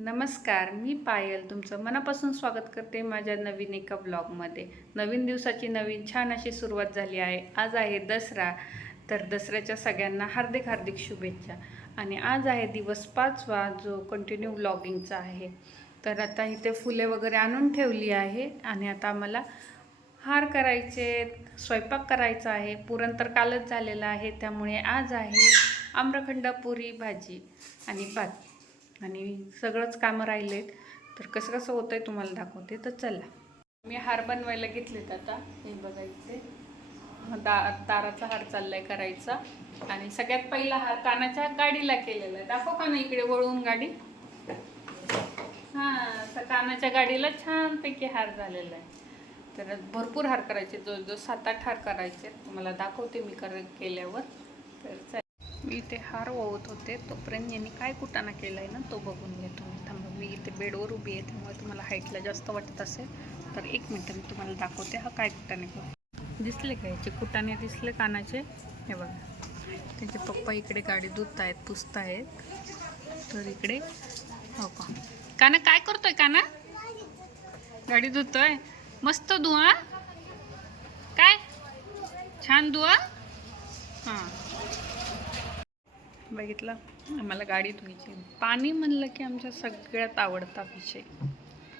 नमस्कार मी पायल तुमचं मनापासून स्वागत करते माझ्या नवीन एका ब्लॉगमध्ये. नवीन दिवसाची नवीन छान अशी सुरुवात झाली आहे. आज आहे दसरा तर दसऱ्याच्या सगळ्यांना हार्दिक हार्दिक शुभेच्छा. आणि आज आहे दिवस पाचवा जो कंटिन्यू ब्लॉगिंगचा आहे. तर आता इथे फुले वगैरे आणून ठेवली आहे आणि आता आम्हाला हार करायचे स्वयंपाक करायचा आहे. पुरण तर कालच झालेलं आहे त्यामुळे आज आहे आम्रखंड पुरी भाजी आणि भात. आणि सगळंच कामं राहिलेत. तर कसं कसं होतं आहे तुम्हाला दाखवते. तर चला. मी हार बनवायला घेतलेत आता. हे बघायचे दा दाराचा हार चाललाय करायचा. आणि सगळ्यात पहिला हार कानाच्या गाडीला केलेला आहे. दाखव का ना इकडे वळवून गाडी. हां तर कानाच्या गाडीला छानपैकी हार झालेला आहे. तर भरपूर हार करायचे. जवळजवळ सात आठ हार करायचे तुम्हाला दाखवते मी कर केल्यावर. तर चल. इथे हार ओवत होते तोपर्यंत यांनी काय कुटाणा केला आहे ना तो बघून घेतो तुम्ही. थांबा मी इथे बेडवर उभी आहे त्यामुळे तुम्हाला हाईटला जास्त वाटत असेल. तर एक मिनटं मी तुम्हाला दाखवते हा काय कुटाणे करतो दिसले का याचे? कुटाणे दिसले कानाचे? हे बघा. त्यांचे पप्पा इकडे गाडी धुत आहेत पुसत आहेत तर इकडे हो का? काना काय करतोय काना? गाडी धुतोय? मस्त धुवा काय? छान धुवा? हां. बघितलं? आम्हाला गाडी धुवायची. पाणी म्हणलं की आमच्या सगळ्यात आवडता विषय.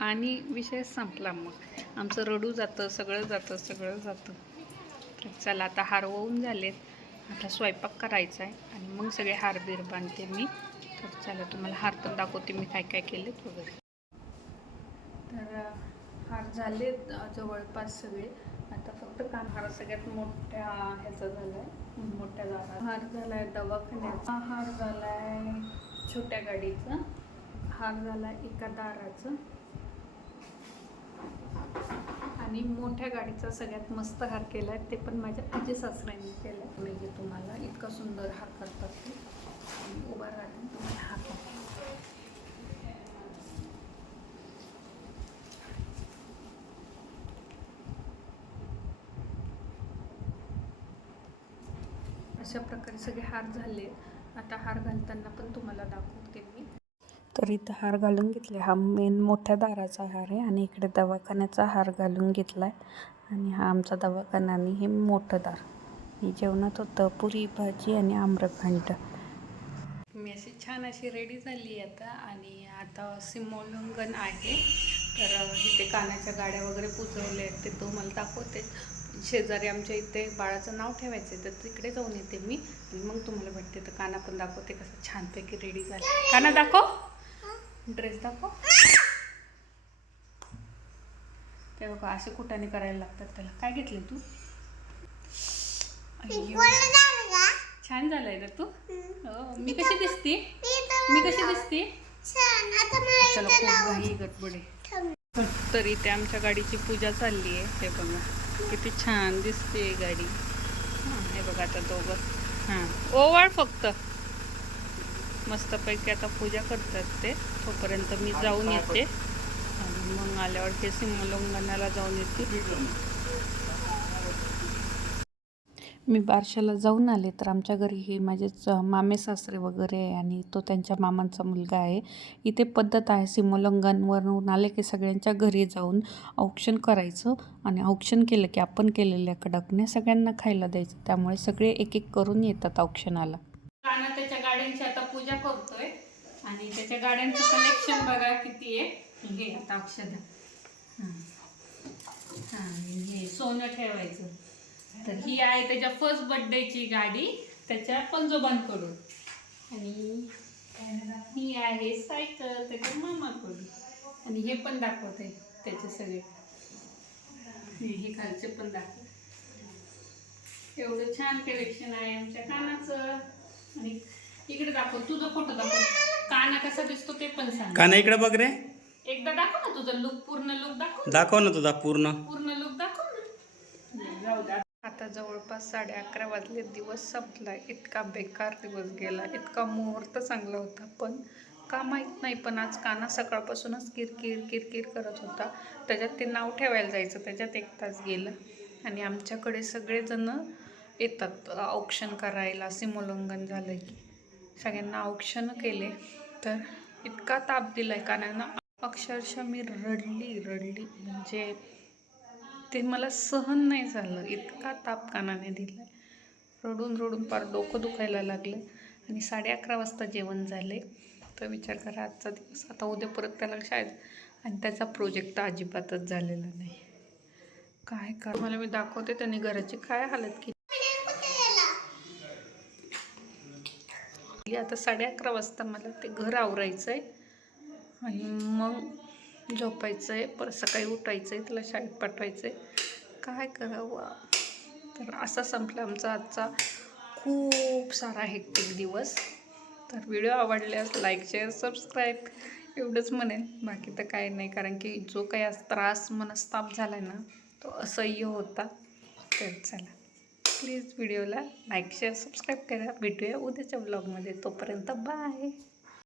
आणि विषय संपला मग. आमचं रडू जातं सगळं जातं सगळं जातं. तर चला आता हारवून झालेत. आता स्वयंपाक करायचा आहे आणि मग सगळे हार बीर बांधते मी. तर चला तुम्हाला हार पण दाखवते मी काय काय केलेत वगैरे. तर हार झालेत जवळपास सगळे. फक्त कान सगळ्यात मोठ्या ह्याचा झालाय. मोठ्या दारा हार झालाय दवाखान्याचा हार झालाय छोट्या गाडीचा. हार झालाय एका दाराचं. आणि मोठ्या गाडीचा सगळ्यात मस्त हार केला आहे ते पण माझ्या आजी सासऱ्यांनी केला मी तुम्हाला इतका सुंदर हार करतात ते. उभा राहून तुम्हाला हार अशा प्रकारे सगळे हार झाले. आता हार घालताना पण तुम्हाला दाखवते मी. तर इथं हार घालून घेतले हा मेन मोठ्या दाराचा हार आहे आणि इकडे दवाखान्याचा हार घालून घेतला आहे आणि हा आमचा दवाखाना आणि हे मोठं दार. हे जेवणात होतं पुरी भाजी आणि आम्रखंड. मी अशी छान अशी रेडी झाली आता आणि आता सिमोल्लंघन आहे. तर इथे कानाच्या गाड्या वगैरे पुजवले आहेत ते तुम्हाला दाखवते. शेजारी आमच्या इथे बाळाचं नाव ठेवायचं आहे तर तिकडे जाऊन येते मी. आणि मग तुम्हाला भेटते. तर काना पण दाखवते कसं छानपैकी रेडी झालं. काना दाखव. ड्रेस दाखव. ते बघा असे कुठाने करायला लागतात त्याला. काय घेतले तू. छान झालंय ना तू? हो मी कशी दिसते? मी कशी दिसते? चला खूप घाई गडबडे तर इथे आमच्या गाडीची पूजा चालली आहे. हे बघा किती छान दिसते गाडी. हां बघा आता दोघं. हां ओवाळ फक्त. मस्तपैकी आता पूजा करतात ते. तोपर्यंत मी जाऊन येते. मग आल्यावर ते सिमलोंगणाला जाऊन येते. मी बारशाला जाऊन आले तर आमच्या घरी हे माझेच मामे सासरे वगैरे आहे आणि तो त्यांच्या मामांचा मुलगा आहे. इथे पद्धत आहे सिमोल्लंघनवरून आले की सगळ्यांच्या घरी जाऊन औक्षण करायचं आणि औक्षण केलं की आपण केलेल्या कडकने सगळ्यांना खायला द्यायचं. त्यामुळे सगळे एक एक करून येतात औक्षणाला. काना त्याच्या गाड्यांची आता पूजा करतोय आणि त्याच्या गाड्यांचं कलेक्शन बघा किती आहे. हे आता औषध हां. हे सोनं ठेवायचं. तर ही आहे त्याच्या फर्स्ट बर्थडेची गाडी. त्याच्या पंजोबांकडून आणि ही आहे सायकल त्याच्या मामाकडून. आणि हे पण दाखवते त्याचे सगळे. हे हे खालचे पण दाखव. एवढं छान कलेक्शन आहे आमच्या कानाचं. आणि इकडे दाखव तुझा फोटो दाखव. काना कसा दिसतो ते पण सांग. काना इकडे बघ रे. एकदा दाखव ना तुझा लुक पूर्ण लुक दाखव. दाखव ना तुझा पूर्ण. पूर्ण लुक दाखव ना. जाऊ आता जवळपास साडे अकरा वाजले दिवस संपला इतका बेकार दिवस गेला इतका मुहूर्त चांगला होता. पण का माहीत नाही पण आज काना सकाळपासूनच किरकिर किरकिर करत होता. त्याच्यात ते नाव ठेवायला जायचं त्याच्यात एक तास गेला. आणि आमच्याकडे सगळेजण येतात औक्षण करायला सीमोल्लंघन झालं की सगळ्यांना औक्षण केले तर इतका ताप दिला आहे कानानं. अक्षरशः मी रडली रडली. म्हणजे ते मला सहन नाही झालं. इतका ताप कानाने दिला. रडून रडून फार डोकं दुखायला लागलं आणि साडे अकरा वाजता जेवण झाले. तर विचार करा आजचा दिवस आता उद्या परत त्याला शाळेत आणि त्याचा प्रोजेक्ट तर अजिबातच झालेला नाही. काय कर मला मी दाखवते त्यांनी घराची काय हालत केली. आता साडे अकरा वाजता मला ते घर आवरायचं आहे आणि मग झोपायचं आहे परत सकाळी उठायचं आहे त्याला शाळेत पाठवायचं आहे काय करावं? तर असा संपला आमचा आजचा खूप सारा हेक्टिक दिवस. तर व्हिडिओ आवडल्यास लाईक शेअर सबस्क्राईब एवढंच म्हणेन. बाकी तर काही नाही कारण की जो काही आज त्रास मनस्ताप झाला आहे ना तो असह्य होता. तर चला प्लीज व्हिडिओला लाईक शेअर सबस्क्राईब करा. भेटूया उद्याच्या ब्लॉगमध्ये तोपर्यंत बाय